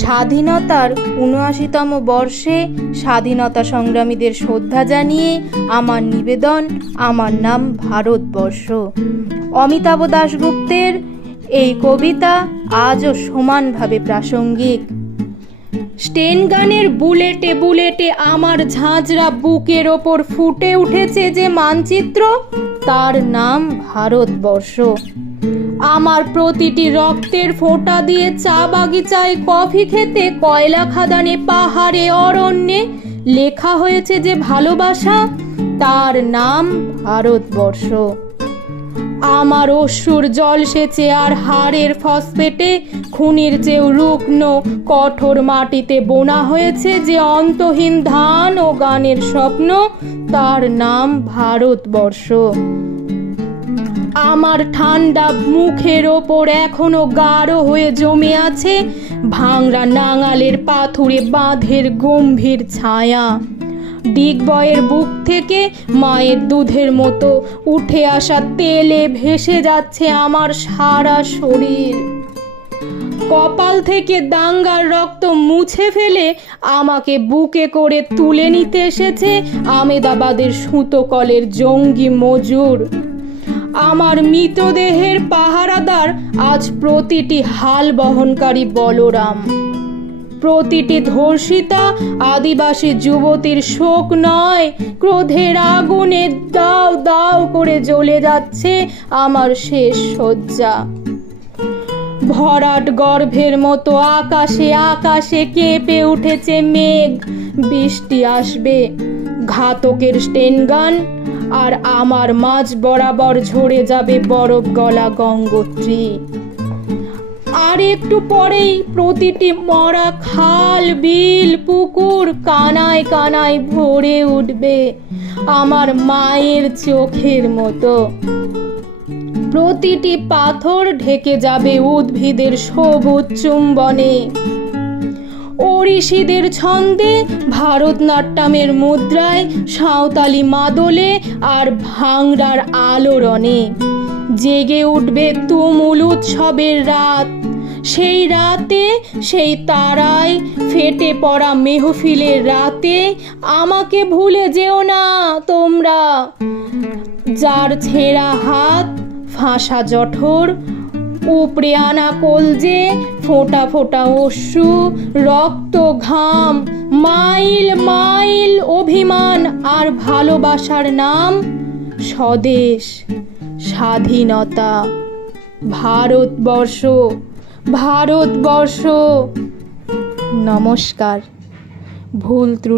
স্বাধীনতার ৭৯তম বর্ষে স্বাধীনতা সংগ্রামীদের শ্রদ্ধা জানিয়ে আমার নিবেদন, আমার নাম ভারতবর্ষ। অমিতাভ দাশগুপ্তের এই কবিতা আজও সমানভাবে প্রাসঙ্গিক। স্টেন গানের বুলেটে বুলেটে আমার ঝাঁঝরা বুকের ওপর ফুটে উঠেছে যে মানচিত্র, তার নাম ভারতবর্ষ। আমার প্রতিটি রক্তের ফোঁটা দিয়ে চা বাগিচায় কফি খেতে, কয়লা খাদানে, পাহাড়ে, অরণ্যে লেখা হয়েছে যে ভালোবাসা, তার নাম ভারতবর্ষ। আমার অশ্রুর জল সেচে আর হাড়ের ফসফেটে খুনির চেয়েও রুগ্ন কঠোর মাটিতে বোনা হয়েছে যে অন্তহীন ধান ও গানের স্বপ্ন, তার নাম ভারতবর্ষ। আমার ঠান্ডা মুখের ওপর এখনো গাঢ় হয়ে জমে আছে ভাঙড়া নাঙালের পাথুরে বাঁধের গম্ভীর ছায়া। ডিগবয়ের বুক থেকে মায়ের দুধের মতো উঠে আসা তেলে ভেসে যাচ্ছে আমার সারা শরীর। কপাল থেকে দাঙ্গার রক্ত মুছে ফেলে আমাকে বুকে করে তুলে নিতে এসেছে আমেদাবাদের সুতোকলের জঙ্গি মজুর। আমার মৃতদেহের পাহারাদার আজ প্রতিটি হাল বহনকারী বলরাম। প্রতিটি ধর্ষিতা আদিবাসী যুবতীর শোক নয়, ক্রোধের আগুনে দাও দাও করে জ্বলে যাচ্ছে আমার শেষ শয্যা। ভরাট গর্ভের মতো আকাশে আকাশে কেঁপে উঠেছে মেঘ, বৃষ্টি আসবে। ঘাতকের স্টেন গান আর আমার মাঝ বরাবর ঝরে যাবে বরফ গলা গঙ্গোত্রী। আর একটু পরেই প্রতিটি মরা খাল, বিল, পুকুর কানায় কানায় ভরে উঠবে আমার মায়ের চোখের মতো। প্রতিটি পাথর ঢেকে যাবে উদ্ভিদের সবুজ চুম্বনে। ওড়িশিদের ছন্দে, ভারতনাট্যমের মুদ্রায়, সাঁওতালি মাদলে আর ভাঙড়ার আলোড়নে জেগে উঠবে তুমুল উৎসবের রাত। সেই রাতে, সেই তারায় ফেটে পড়া মেহফিলের রাতে আমাকে ভুলে যেও না তোমরা। যার ছেঁড়া হাত, ফাঁসা জঠর, উপড়ে আনা কলজে, ফোঁটা ফোঁটা অশ্রু, রক্ত, ঘাম, মাইল মাইল অভিমান আর ভালোবাসার নাম স্বদেশ, স্বাধীনতা, ভারতবর্ষ, ভারতবর্ষ। নমস্কার। ভুল ত্রুটি